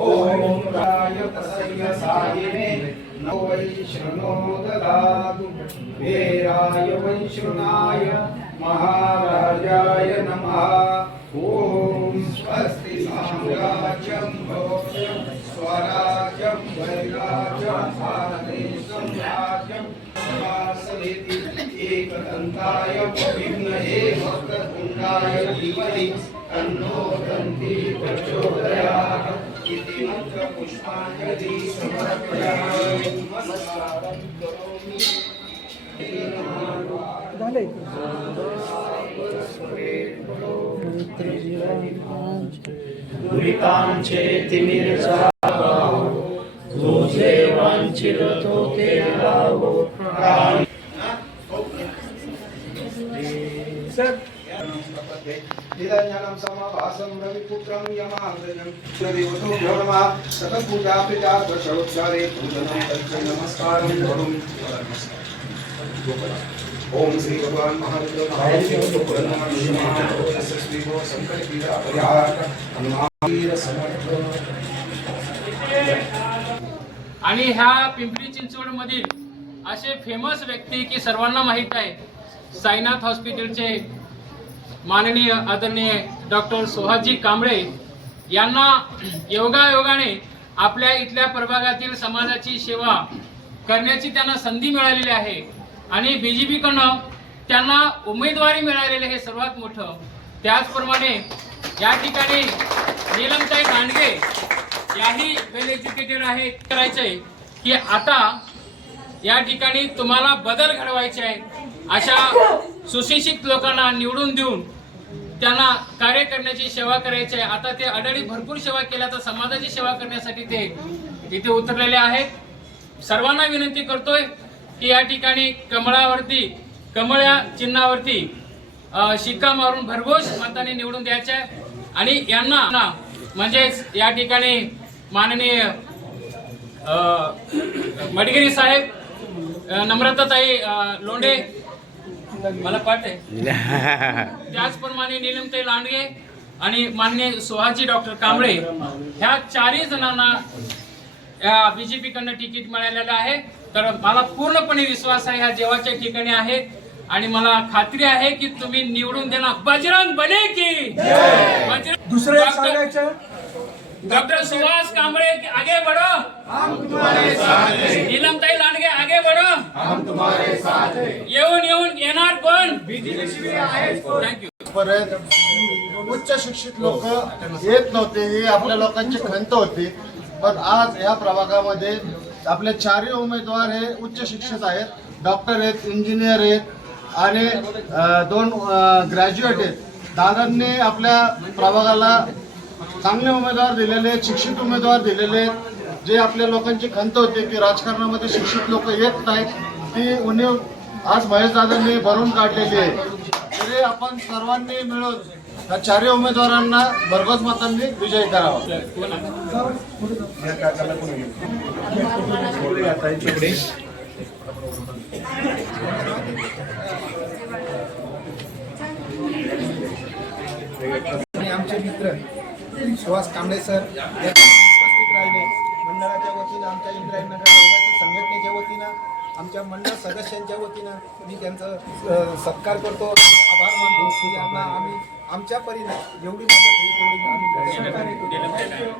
ओम राय तस्य सायिने नो वैष्णो ददातु वीराय वैष्णुनाय महाराजाय नमः। ओम स्वस्ति साम्राज्यं भोज्यं स्वराज्यं वैराज्यं भारतेशं राज्यं वासवेति एकदन्ताय विघ्नहे वक्रतुण्डाय धीमहि तन्नो दन्ति प्रचोदयात्। इति मंत्र पुष्पाञ्जलि समर्पयामि। नमस्कारं करोमि। दुरितां चेतिमिर्जावो तुझे वांछितो ते लावो निरञ्जनं समभासं रविपुत्रं यमाग्रजं श्रीदेवतो नमः। सकलपूजा पूजा दशोपचारे पूजनं तच्च नमस्कारं करोमि। ओम श्री भगवान महादेव आणि ह्या पिंपरी चिंचवड मधील असे फेमस व्यक्ती की सर्वांना माहित आहे, साईनाथ हॉस्पिटलचे माननीय आदरणीय डॉक्टर सोहाजी कांबळे यांना योगायोगाने आपल्या इथल्या प्रभागातील समाजाची सेवा करण्याची त्यांना संधी मिळालेली आहे आणि बीजेपी कडून त्यांना उमेदवारी मिळालेली हे सर्वात मोठं। त्याचप्रमाणे या ठिकाणी नीलमताई लांडगे याही वेल एज्युकेटेड आहे। करायचे की आता या ठिकाणी तुम्हाला बदल घडवायचे आहे, अशा सुशिक्षित लोकांना निवडून देऊन त्यांना कार्य करण्याची सेवा करायची आहे। आता ते अडळी भरपूर सेवा केल्या, तर समाजाची सेवा करण्यासाठी ते इथे उतरलेले आहेत। सर्वांना विनंती करतोय की या ठिकाणी कमळ या चिन्हावरती शिक्का मारून भरघोस मताने निवडून द्यायचे आहे आणि यांना म्हणजेच या ठिकाणी माननीय मडगिरी साहेब, नम्रताताई लोंढे मला पाठ आहे, त्याचप्रमाणे नीलमताई लांडगे आणि माननीय सोहाजी डॉक्टर कांबळे ह्या चारही जणांना या बीजेपी कडनं तिकीट मिळालेलं आहे। तर मला पूर्णपणे विश्वास आहे ह्या देवाच्या ठिकाणी आहे आणि मला खात्री आहे की तुम्ही निवडून देणार। बजरंग बने की दुसरे सांगायचं डॉक्टर सुभाष कांबळे आगे बढ़ो, हम तुम्हारे साथ हैं। नीलमताई लांडगे आगे बढ़ो, हम तुम्हारे साथ हैं। येऊन येणार कोण? बीजेपी आहे। थँक्यू। परत उच्च शिक्षित लोक येत नव्हते, ही आपल्या लोकांची खंत होती, पण आज या प्रभागामध्ये आपले चारही उमेदवार हे उच्च शिक्षित आहेत, डॉक्टर आहेत, इंजिनियर आहेत आणि 2 ग्रॅज्युएट आहेत। दादांनी आपल्या प्रभागाला चांगले उमेदवार दिलेले, शिक्षित उमेदवार दिलेले, जे आपल्या लोकांची खंत होती की राजकारणामध्ये शिक्षित लोक येत नाहीत, ती उणीव आज महेश दादांनी भरून काढलेली आहे। तरी आपण सर्वांनी मिळून या चारही उमेदवारांना भरघोस मतांनी विजयी करावा। आमचे मित्र सुहास कांबळे सर उपस्थित राहिले। मंडळाच्या वतीनं, आमच्या इंद्रायणनगर रहिवासी संघटनेच्या वतीनं, आमच्या मंडळ सदस्यांच्या वतीनं मी त्यांचा सत्कार करतो, आभार मानतो की यांना आम्ही आमच्या परीने जेवढी मदत होईल तेवढी आम्ही सहकार्य करू।